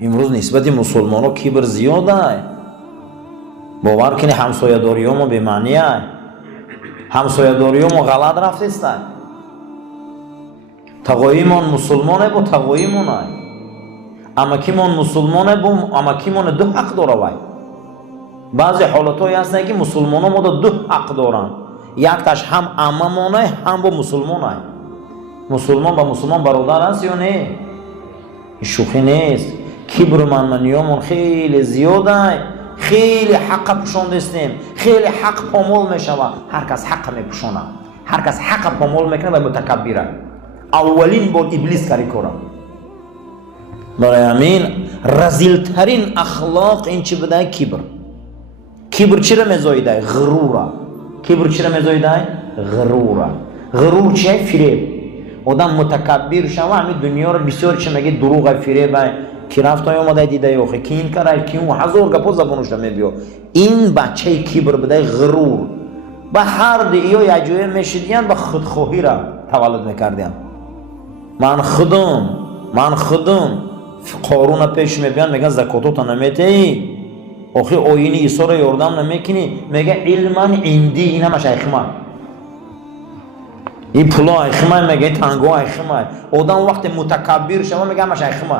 امروز نسبت مسلمان ها کبر زیاده. باور کنی همسایه‌داری ما به معنی است. همسایه‌داری ما غلط رفته. تقویمان مسلمانه با تقویمون است. اما کی من مسلمانه با اما کی من دو حق داره وای. بعضی حالتایی هستن که مسلمان‌ها ما دو حق دارن. یک تاش هم امامونه هم با مسلمان است. مسلمان با مسلمان برادر است یا نه؟ شوخی نیست. کبر و منمنیامون خیلی زیاده. خیلی حق پوشانده استیم. خیلی حق پامال میشود. هر کس حق میپوشونه. هر کس حق پامال میکنه و متکبره. اولین بار ابلیس کاری کنه. برای همین رذیل ترین اخلاق این چی بوده؟ کبر. کبر چرا میزایده؟ غروره. کبر چرا میزایده؟ غروره. غرور چیه؟ فریب. آدم متکبر شوه همین دنیا رو بسیار چه میگه دروغ فریب کی رفت اومده دیده یوخه کی این کرد کی اون هزار گپو زبونش میبیو. این بچه کبر بده غرور. به هر دیگه یا جوی میشدین به خودخواهی را تولد میکردین. من خودم قارون پیش میبین میگن زکاتو تا نمیتی آخه آیین عیسی رو یاردم نمیکنی میگه علما عندی این همش ایخما این پولا ایخما میگه تنگو ایخما. آدم وقت متکبر شما میگه همش ایخما.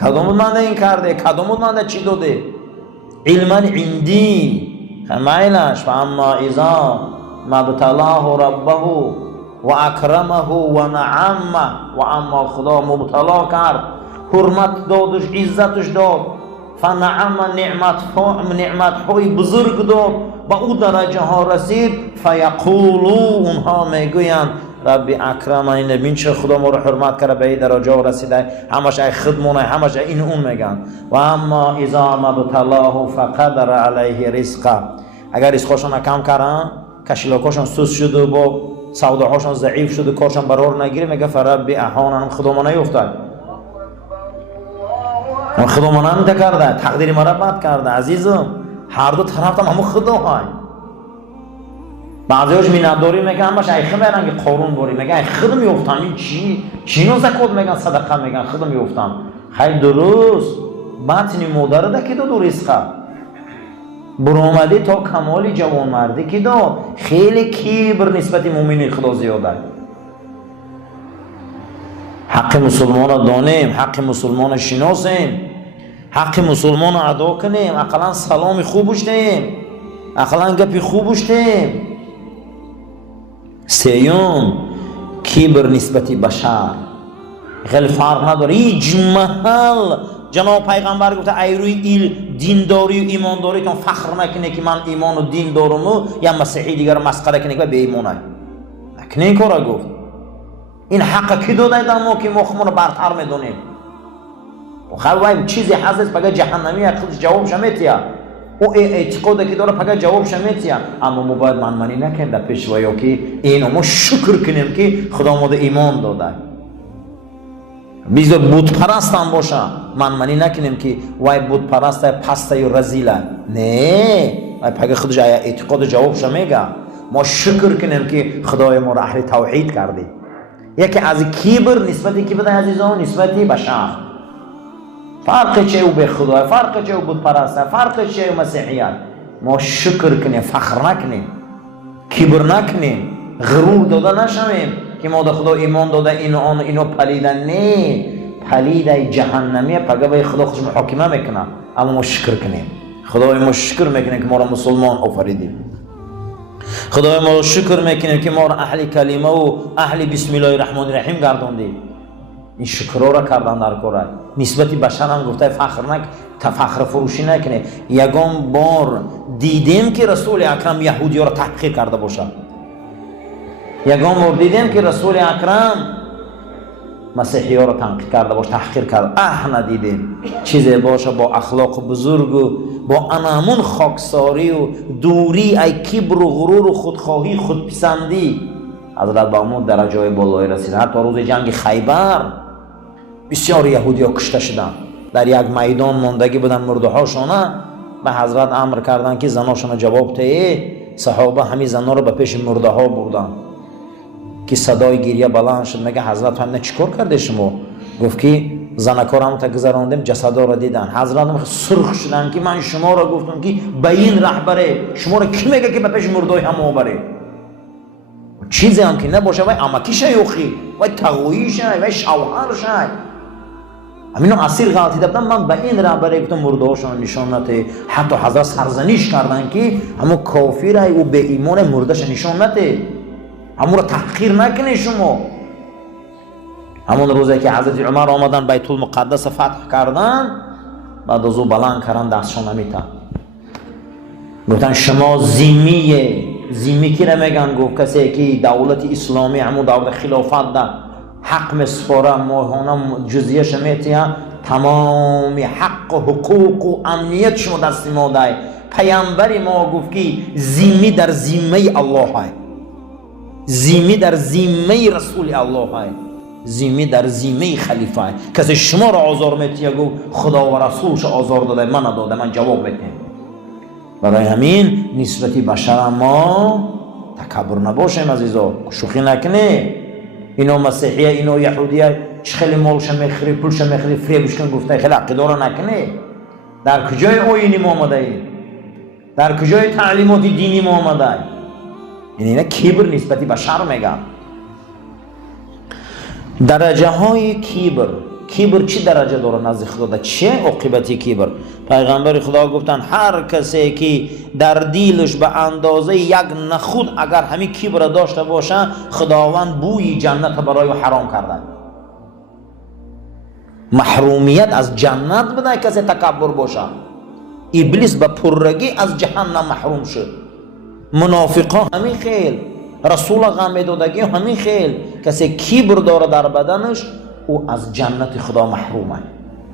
کدوم بود من این کرده؟ کدوم بود من چی داده؟ علما عندی خمایلش فاما اذا مبتلاه ربه و اکرمه و نعمه و اما خدا مبتلا کرد حرمت دادش عزتش داد فنعم نعمت های بزرگ داد با او درجه ها رسید فیقولو اونها میگویند ربی اکرمه ببین چه خدا ما رو حرمت کرده به این درجه ها رسیده همش ای خدمونه همش این اون میگن. و اما اذا مبتلاه فقدر علیه رزقه اگر رزقشون کم کردن کشلاکاشون سوس شده با سوداهاشون ضعیف شده کارشون برار نگیره میگه فربی احانم خدا ما نیفتاد من خدا ما نکرده تقدیر ما را بد کرده. عزیزم هر دو طرف هم همون خدا های. بعضیش مینداری میگه همش ایخه میرن که قارون باری میگه ای خدا میفتم این چی نو زکات میگن صدقه میگن خدا میفتم. خیلی درست باطنی مادر ده که دو رزقه برآمده تا کمال جوانمردی که دو. خیلی کبر نسبت مومنی خدا زیاده. حق مسلمان دانیم، حق مسلمان شناسیم، حق مسلمان ادا کنیم، اقلا سلام خوب بشتیم، اقلا گپی خوب بشتیم. سیوم کبر نسبت بشر خیلی فرق نداره. هیچ محل جناب پیغمبر گفته ای روی دینداری و ایمانداری تون فخر نکنه که من ایمان و دین دارم یا مسیحی دیگر مسخره کنه که به ایمانه نکنه. این کارا گفت. این حق کی داده در ما که ما خودمون برتر میدونیم؟ خواهی چیزی هست پگه جهنمی خودش جوابش میتیه او اعتقاده که داره پگه جوابش میتیه. اما ما باید منمنی نکنیم در پیشوایا که اینو ما شکر کنیم که خدا ما ایمان داده. بیزا بود پرست هم باشه منمنی نکنیم که وای بود پرست پسته و رزیله. نه وای پگه خودش اعتقاد جوابش میگه. ما شکر کنیم که خدای ما را اهل توحید کرده. یکی از کبر نسبتی که بده عزیزان نسبتی بشر. فرق چه او به خدا، فرق چه او بود پرسته، فرق چه او مسیحیت. ما شکر کنیم، فخر نکنیم، کبر نکنیم، غرور داده نشویم که ما در خدا ایمان داده اینو پلیدن. نه پلید جهنمی پگه به خدا خودش محاکمه میکنه. اما ما شکر کنیم. خدای ما شکر میکنه که ما را مسلمان آفریدیم. خدای ما را شکر میکنیم که ما را اهل کلمه و اهل بسم الله الرحمن الرحیم گرداندی. این شکرها را کردن در کار. نسبت بشر هم گفته فخر فروشی نکنه. یگان بار دیدیم که رسول اکرم یهودی ها را تحقیر کرده باشه. یگان بار دیدیم که رسول اکرم مسیحی ها را تنقیر کرده باشه، تحقیر کرده. ندیدیم. چیزی باشه با اخلاق بزرگ و با انامون خاکساری و دوری ای کبر و غرور و خودخواهی خودپسندی حضرت بهمون درجه بالای رسید. حتی روز جنگ خیبر بسیار یهودی ها کشته شدن. در یک میدان ماندگی بودن مرده هاشونه. به حضرت امر کردن که زناشون جواب تهیه. صحابه همین زنا رو به پیش مرده ها بردن که صدای گریه بلند شد. میگه حضرت هم چیکار کرده شما؟ گفت که زنکار هم تا گذراندیم جسدا را دیدن. حضرت هم سرخ شدن که من شما را گفتم که به این رهبره، شما را کی میگه که به پیش مردای هم آبره؟ چیزی هم که نباشه وای امکی شیوخی وای تقویی شای وای شوهر شای. همینو اسیر غلطی دادم. من به این رهبره گفتم مردهاشون نشان نده. حتی حضرت سرزنش کردن که همون کافر و به ایمان مردهش نشان نده، همون را تحقیر نکنه شما. همون روزی که حضرت عمر آمدن بیت المقدس فتح کردن، بعد از او بلند کردن دستشون نمیتن، گفتن شما ذمی کی نمیگن؟ گفت کسی که دولت اسلامی همون دولت خلافت ده حق مسپاره ماهانه جزیه شمیتیه، تمام حق و حقوق و امنیت شما دست ما ده. پیامبر ما گفت که ذمی در ذمه الله های، ذمی در ذمه رسول الله های، ذمی در ذمه خلیفه های. کسی شما را آزار میتیه گو خدا و رسولش آزار داده، من نداده، من جواب میتیم. برای همین نسبتی بشر ما تکبر نباشیم عزیزا، شوخی نکنه. اینو مسیحیه، اینو یهودیه، چه خیلی مالش میخری، پولش میخری، فریبش کن گفته خیلی عقیدار نکنه. در کجای آیینی ما آمده ای؟ در کجای تعلیمات دینی ما آمده ای؟ این کبر نسبتی بشر میگن. درجه های کبر چی درجه داره نزد خدا؟ چه عاقبتی کبر؟ پیغمبر خدا گفتن هر کسی که در دیلش به اندازه یک نخود اگر همین کبر داشته باشه، خداوند بوی جنت برای حرام کرده. محرومیت از جنت بده کسی تکبر باشه. ابلیس به پرگی از جهنم محروم شد. منافقان همین خیل، رسول غم دادگی همین خیل. کسی کبر داره در بدنش او از جنت خدا محرومه.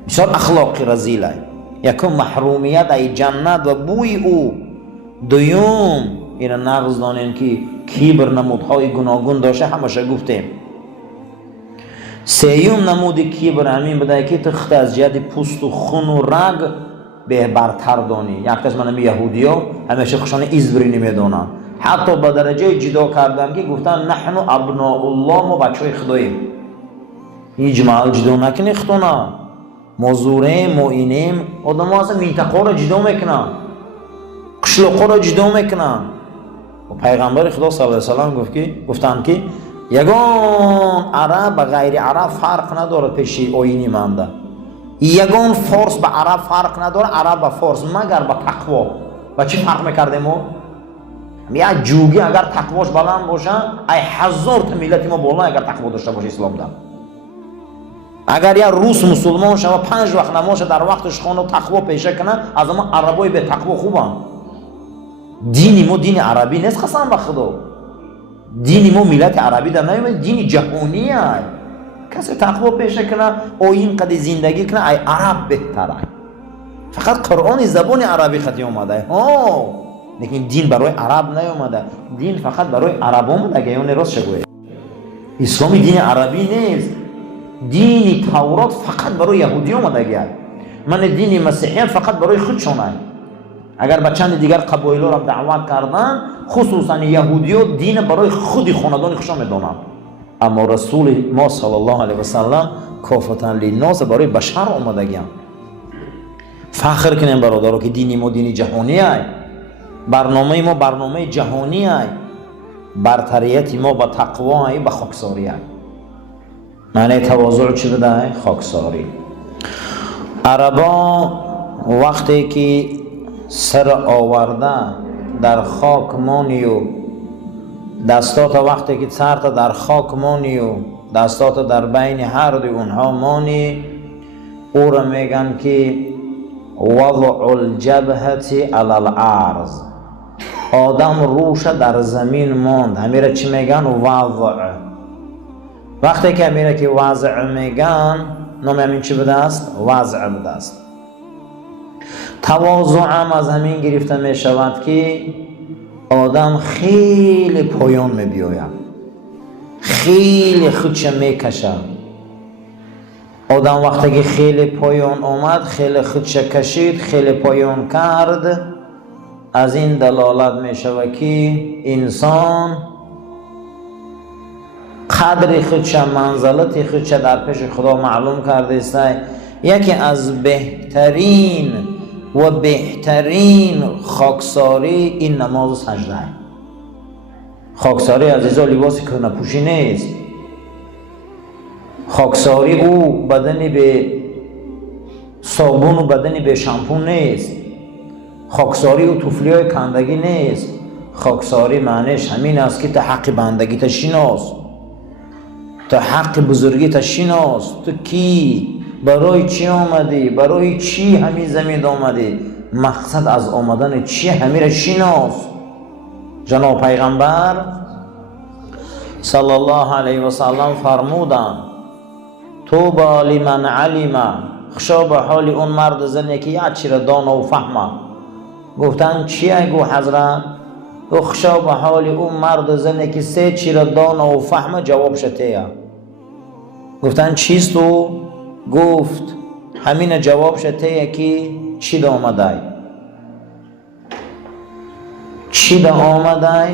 بسیار اخلاقی رذیله. یکم محرومیت ای جنت و بوی او. دوم این نقض دانین که کبر نمودهای گوناگون داشته، همشه گفتیم. سیوم نمود کبر همین بده که تخت از جهت پوست و خون و رگ به برتر دانی. یک کس من یهودی ها همیشه خوشان ایزبری نمیدونن، حتی با درجه جدا کردن که گفتن نحن ابناء الله، ما بچه های خداییم. این جماعت جدا نکنه خطونا، ما زوریم، ما اینیم. آدم ها اصلا منطقه را جدا میکنن، قشلقه را جدا میکنن. و پیغمبر خدا صلی الله علیه و سلم گفتن که یگان عرب و غیر عرب فرق نداره پیش آیینی منده. یگان فارس به عرب فرق نداره، عرب به فارس، مگر به تقوا. و چی فرق میکردیم ما؟ یک جوگی اگر تقواش بلند باشه، ای هزار تا ملت ما بالا اگر تقوا داشته باشه اسلام ده. اگر یا روس مسلمان شما 5 وقت نماز در وقتش خونه و تقوا پیشه کنه، از ما عربای به تقوا خوبن. دینی ما دین عربی نیست، قسم به خدا. دینی ما ملت عربی در نمیاد، دین جهانیه. کسی تقوا پیشه کنه او این قد زندگی کنه، ای عرب بهتره. فقط قرآن زبان عربی خطی اومده ها، لیکن دین برای عرب نیومده. دین فقط برای عرب اومده. اگه اون راست شگوه اسلامی دین عربی نیست. دین تورات فقط برای یهودی اومده گه. من دین مسیحیت فقط برای خودشونه. اگر به چند دیگر قبایل را دعوت کردن، خصوصا یهودی ها دین برای خودی خاندان خودشون میدونن. اما رسول ما صلی الله علیه و سلم کافتا للناس برای بشر اومده گه. فخر کنیم برادرو که دین ما دین جهانی است. برنامه ما برنامه جهانی است. برتریت ما با تقوا است، با خاکساری است. معنی تواضع چی بوده؟ خاکساری. عربا وقتی که سر آورده در خاک مانی و دستات وقتی که سرت در خاک مانی و دستات در بین هر دوی اونها مانی، او را میگن که وضع الجبهت علی الارض. آدم روش در زمین ماند. همیره چی میگن؟ وضع. وقتی که همیره که وضع میگن، نام همین چی بوده است؟ وضع بوده است. تواضع هم از همین گرفته می شود که آدم خیلی پایان می بیاید، خیلی خودش می کشد. آدم وقتی که خیلی پایان آمد، خیلی خودش کشید، خیلی پایان کرد، از این دلالت می شود که انسان قدر خودش، منزلت خودش در پیش خدا معلوم کرده است. یکی از بهترین و بهترین خاکساری این نماز و سجده. خاکساری عزیزا لباس کهنه پوشی نیست. خاکساری او بدنی به صابون و بدنی به شامپون نیست. خاکساری او توفلی های کندگی نیست. خاکساری معنیش همین است که تا حق بندگی تا شناس، تا حق بزرگی تا شناس. تو کی؟ برای چی آمدی؟ برای چی همین زمین آمدی؟ مقصد از آمدن چی؟ همین را شناس. جناب پیغمبر صلی الله علیه و سلم فرمودند توبا لمن علم، خشا به حال اون مرد زنی که یک چی را دانا و فهمه. گفتن چیه؟ گو حضرت خشا به حال اون مرد زنی که سه چی را دانا و فهمه. جواب شتیه. گفتن چیست تو؟ گفت همین جواب شتیه که چی دا آمده؟ چی دا آمده؟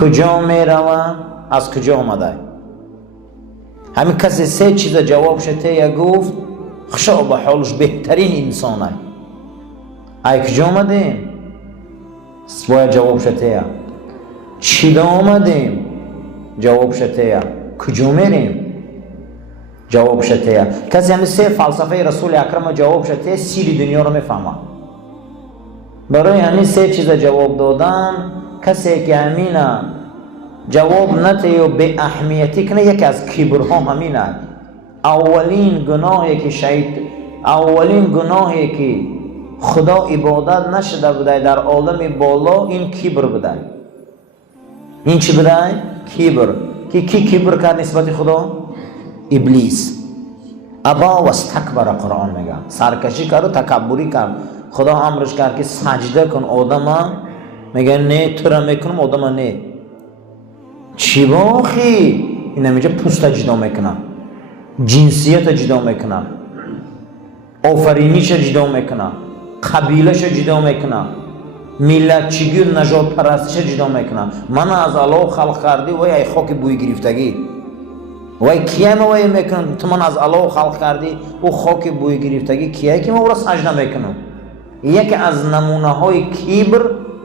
کجا می روه؟ از کجا آمده؟ همین کسی سه چیز جواب شتیه گفت خشا به حالش بهترین انسانه. ای کجا آمدیم؟ باید جواب شتیه. چی دا آمدیم؟ جواب شتیه. کجا میریم؟ جواب شتیه. کسی همین سه فلسفه رسول اکرم جواب شتیه سیری دنیا رو میفهمه. برای همین سه چیز جواب دادن کسی که همینه جواب نده و به اهمیتی کنه، یکی از کبرها همینه. اولین گناهی که خدا عبادت نشده بوده در عالم بالا این کبر بوده. این چی بوده؟ کبر. کی کبر کرد نسبت خدا؟ ابلیس. ابا و استکبر قرآن میگه. سرکشی کرد و تکبری کرد. خدا امرش کرد که سجده کن. آدم میگه نه تو را میکنم، آدم نه. چی باخی؟ این میگه پوست جدا میکنم، جنسیت جدا میکنم، آفرینیش جدا میکنم، قبیلش جدا میکنم، ملتچگی و نژاد پرستیش جدا میکنم. من از الله خلق کردی وای ای خاک بوی گرفتگی. وای کیه ما وای میکنم؟ تو من از الله خلق کردی او خاک بوی گرفتگی کیه که ما او را سجده میکنم؟ یکی از نمونه های کبر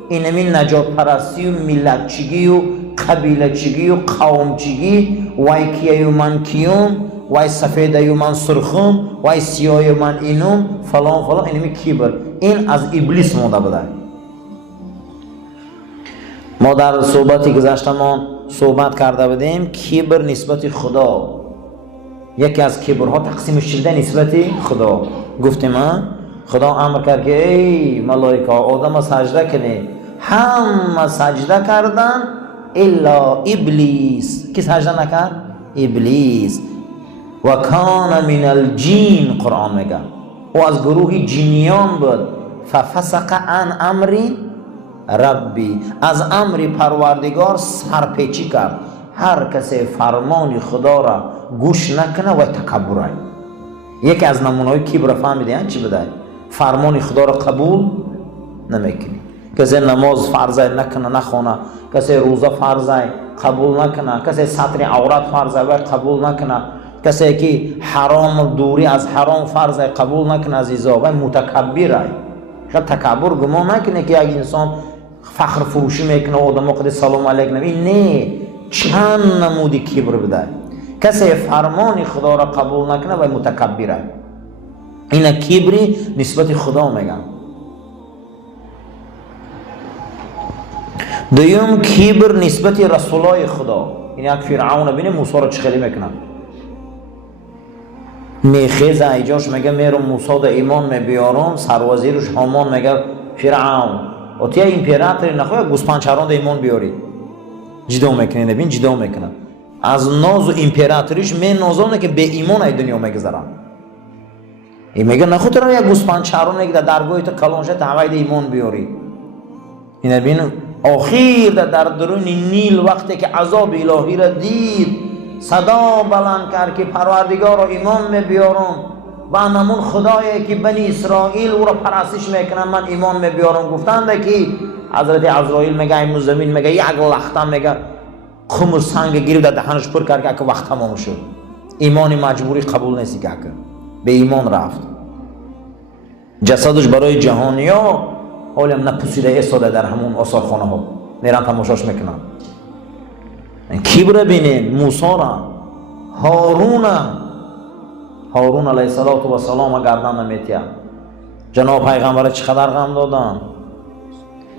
اینمی نجات پرستی و ملتچگی و قبیلچگی و قومچگی. وای کیه و من کیوم، وای سفیده و من سرخم، وای سیاه و من اینم، فلان فلان. اینمی کبر. این از ابلیس ماده بوده. ما در صحبتی گذشته ما صحبت کرده بودیم کبر نسبت خدا. یکی از کبرها تقسیم شده نسبت خدا. گفتیم خدا امر کرد که ای ملائکه آدم سجده کنه. همه سجده کردن الا ابلیس. کی سجده نکرد؟ ابلیس. و کان من الجین، قرآن میگه او از گروه جنیان بود. ففسق عن امر ربی، از امر پروردگار سرپیچی کرد. هر کسی فرمان خدا را گوش نکنه و تکبر. یکی از نمونه‌های کبر فهمیدین چی بوده؟ فرمان خدا را قبول نمیکنی. کسی نماز فرضه نکنه نخونه، کسی روزه فرضه قبول نکنه، کسی ستر عورت فرضه و قبول نکنه، کسی که حرام دوری از حرام فرضه قبول نکنه. عزیزا و متکبره. خب تکبر گمان نکنه که یک انسان فخر فروشی میکنه آدم وقت سلام علیکم. این نه، چند نمودی کبر بده. کسی فرمان خدا را قبول نکنه و متکبره. این کبری نسبت خدا میگن. دوم کبر نسبت رسولای خدا. این یک فرعون بینه موسی را چه خیلی میکنه، میخیزه ایجاش میگه میرم موسی دا ایمان میبیارم. سروازیرش هامان میگه فرعون اتیا امپراتور نخواه گوسپانچران دا ایمان بیاری. جدا میکنه. نبین جدا میکنه. از ناز و امپراتوریش می نازانه که به ایمان ای دنیا میگذارن. این میگه نخواه تو را یک گوسپانچران که در درگاه تو کلانشه تحوید ایمان بیاری. این بین آخیر در درون نیل وقتی که عذاب الهی را دید صدا بلند کرد که پروردگار را ایمان میبیارم و نمون خدایی که بنی اسرائیل او را پرستش میکنن من ایمان میبیارم. گفتند که حضرت عزرائیل میگه این زمین میگه یک لخته میگه خمر سنگ گرفت در دهنش پر کرد که وقت تمام شد. ایمان مجبوری قبول نیستی که به ایمان رفت. جسدش برای جهانیا حالی هم نپوسیده ایستاده در همون آثارخانه ها میرن تماشاش میکنن. کبر بینین موسی را، هارون علیه السلام گردن نمیتید. جناب پیغمبر چقدر غم دادن.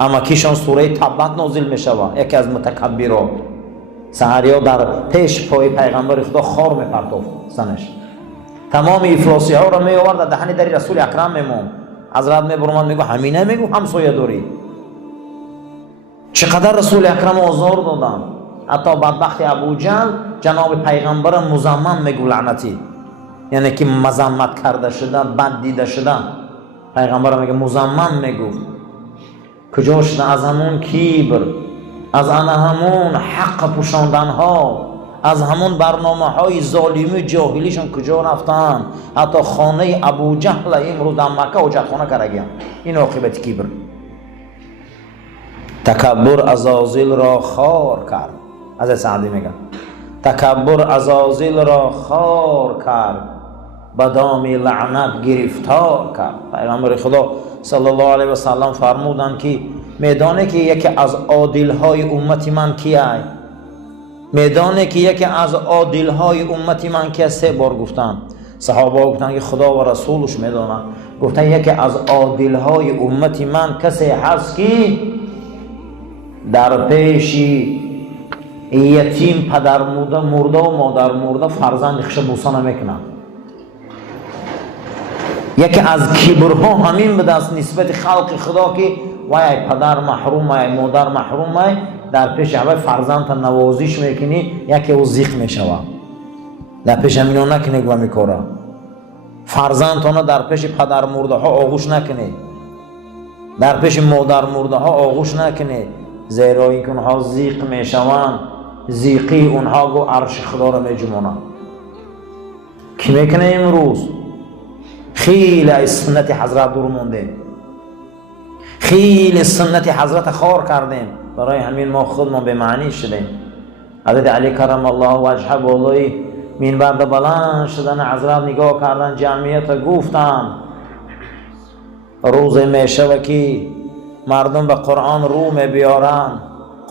اما کیشان سوره تبت نازل میشود. یکی از متکبران سحریا در پیش پای پیغمبر خدا خار میپرتافت سنش. تمام افلاسی ها را می آورد دهن در رسول اکرم میمون. حضرت میبرمند میگو همینه، میگو همسایه داری. چقدر رسول اکرم آزار دادن. حتی بدبخت ابو جهل جناب پیغمبر مزمم میگو لعنتی، یعنی که مذمت کرده شده، بد دیده شده. پیغمبر میگه مزمم میگو. کجا شده از همون کبر، از همون حق پوشاندن ها، از همون برنامه های ظالمی جاهلیشون کجا رفتن؟ حتی خانه ابو جهل امروز در مکه حاجتخانه کرده. این عاقبت کبر. تکبر عزازیل را خار کرد. از سعدی میگه تکبر عزازیل را خار کرد، به دام لعنت گرفتار کرد. پیغمبر خدا صلی الله علیه و سلم فرمودند که میدانه که یکی از عادل های امتی من کیه؟ میدانه که یکی از عادل های امتی من کیه؟ 3 بار گفتن. صحابه گفتن که خدا و رسولش میدانن. گفتن یکی از عادل های امتی من کسی هست که در پیش یتیم پدر مرده و مادر مرده فرزندش بوسه نمیکنه. یکی از کبرها همین به دست نسبت خلق خدا که وای پدر محروم ای مادر محروم ای، در پیش همه فرزند نوازیش میکنی، یکی او زیق میشوه. در پیش همینا نکنی و میکاره. فرزندتان در پیش پدر مرده ها آغوش نکنی، در پیش مادر مرده ها آغوش نکنی، زیرا اینکه اونها زیق میشوند، زیقی اونها گو عرش خدا را میجمونند. کی میکنه امروز؟ خیلی از سنت حضرت دور موندیم، خیلی سنت حضرت خار کردیم. برای همین ما خودمون به معنی شدیم. حضرت علی کرم الله وجهه بالای منبر بلند شدن حضرت نگاه کردن جمعیت، گفتن روز میشه که مردم به قرآن رو میبیارن،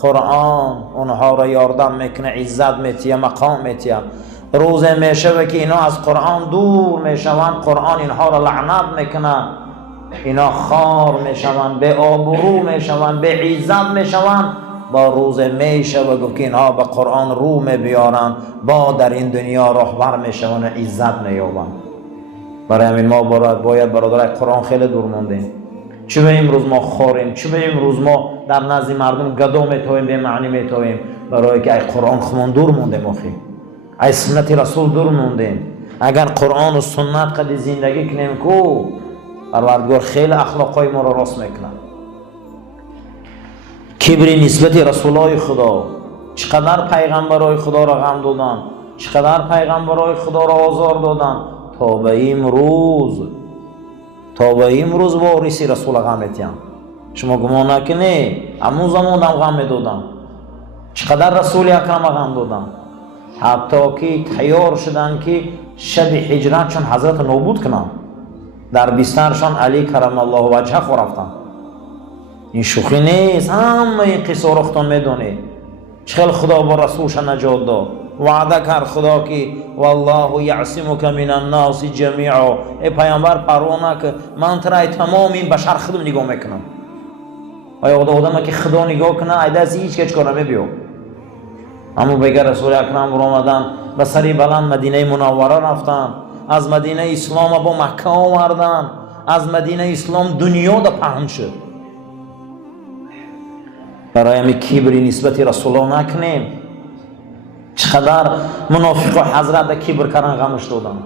قرآن اونها را یاردم میکنه، عزت میتیه، مقام میتیه. روز میشه که اینا از قرآن دور میشوند، قرآن اینها را لعنت میکنه، اینا خار میشوند، به آبرو میشوند، به عزت میشوند. با روز میشه و گفت که اینها به قرآن رو میبیارن، با در این دنیا راهبر میشوند و عزت مییابند. برای همین ما باید برادرای قرآن خیلی دور موندیم. چه به امروز ما خاریم، چه به امروز ما در نزد مردم گدا میتویم، به معنی میتویم، برای که ای قرآن خمون دور موندیم، آخی ای سنت رسول دور موندیم. اگر قرآن و سنت قد زندگی کنیم کو پروردگار خیلی اخلاقای ما را راست میکنه. کبر نسبت رسولای خدا، چقدر پیغمبرای خدا را غم دادن، چقدر پیغمبرای خدا را آزار دادن، تا به امروز وارثی رسول غم میتیم. شما گمان نکنی همون زمان هم غم میدادن. چقدر رسول اکرم غم دادن، حتی که تیار شدن که شب هجرتشون حضرت نابود کنن، در بسترشان علی کرم الله وجهه خو رفتن. این شوخی نیست، همه این قصه را خودتون میدونید. چقدر خدا با رسولش نجات داد، وعده کرد خدا که والله یعصمک من الناس جمیعا. ای پیامبر پروانه که من ترای تمام این بشر خودم نگاه میکنم. آیا آدم که خدا نگاه کنه ایده از هیچ کچ کار نمیبیو. اما بگر رسول اکرم رو آمدن به سری بلند مدینه منوره رفتن، از مدینه اسلام با مکه آوردن، از مدینه اسلام دنیا دا پهن شد. برای همین کبری نسبت رسول الله نکنیم. چقدر منافقا حضرت کبر کردن غمش دادن.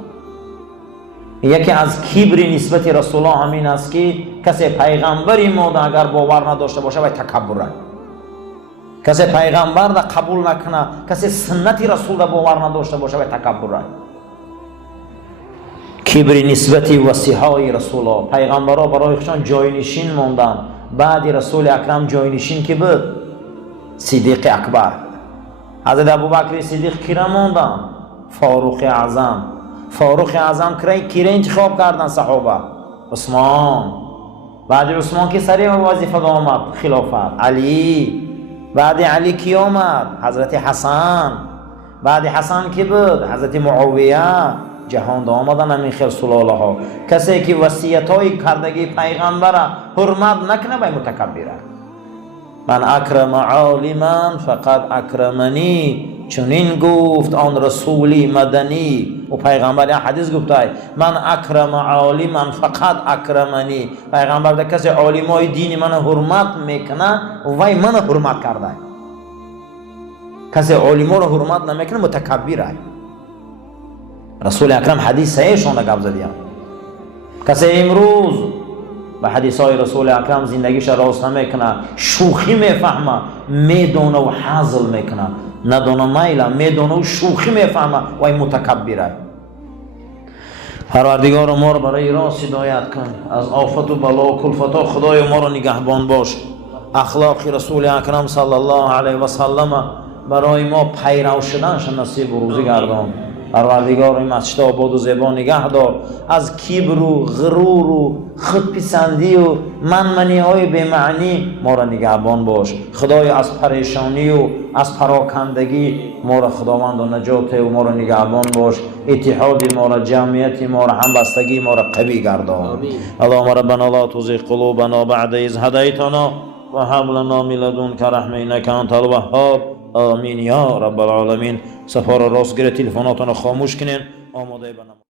یکی از کبری نسبت رسول الله همین است که کسی پیغمبری ما اگر باور نداشته باشه باید تکبر. کسی پیغمبر را قبول نکنه، کسی سنت رسول را باور نداشته باشه باید تکبر. کبری نسبت وصیهای رسول الله، پیغمبرها برای خودشان جاینشین موندن. بعد رسول اکرم جاینشین کی بود؟ صدیق اکبر. حضرت ابوبکر صدیق کی را موندن؟ فاروق اعظم کی را انتخاب کردن صحابه؟ عثمان. بعد عثمان کی سری وظیفه آمد خلافت؟ علی. بعد علی کی آمد؟ حضرت حسن. بعد حسن کی بود؟ حضرت معاویه. جهان دا آمدن همین خیل سلاله ها. کسی که وصیت های کردگی پیغمبر حرمت نکنه بای متکبره. من اکرم عالما فقط اکرمنی، چنین گفت آن رسولی مدنی. و پیغمبر یه حدیث گفته من اکرم عالما فقط اکرمنی. پیغمبر ده کسی عالمای دین من حرمت میکنه وای من حرمت کرده. کسی عالما رو حرمت نمیکنه متکبره. رسول اکرم حدیث صحیحشون گفت زدیم. کسی امروز به حدیث های رسول اکرم زندگیش راست نمیکنه، شوخی میفهمه، میدونه و حاصل میکنه، ندونه میله، میدونه و شوخی میفهمه وای متکبره. پروردگار ما رو برای راست هدایت کن، از آفت و بلا و کلفت ها خدای ما رو نگهبان باش. اخلاق رسول اکرم صلی الله علیه و سلم برای ما پیرو شدنش نصیب و روزی گردان. پروردگار این مسجد آباد و زیبا نگه دار، از کبر و غرور و خودپسندی و منمنی های بی‌معنی ما را نگهبان باش. خدای از پریشانی و از پراکندگی ما را خداوند و نجات و ما را نگهبان باش. اتحاد ما را، جمعیت ما را، همبستگی ما را قوی گردان. اللهم ربنا لا تزغ قلوبنا بعد إذ هديتنا وهب لنا من لدنك رحمة إنك أنت الوهاب. آمین یا رب العالمین. سفار راست گره، تلفناتون خاموش کنین. آماده بنام.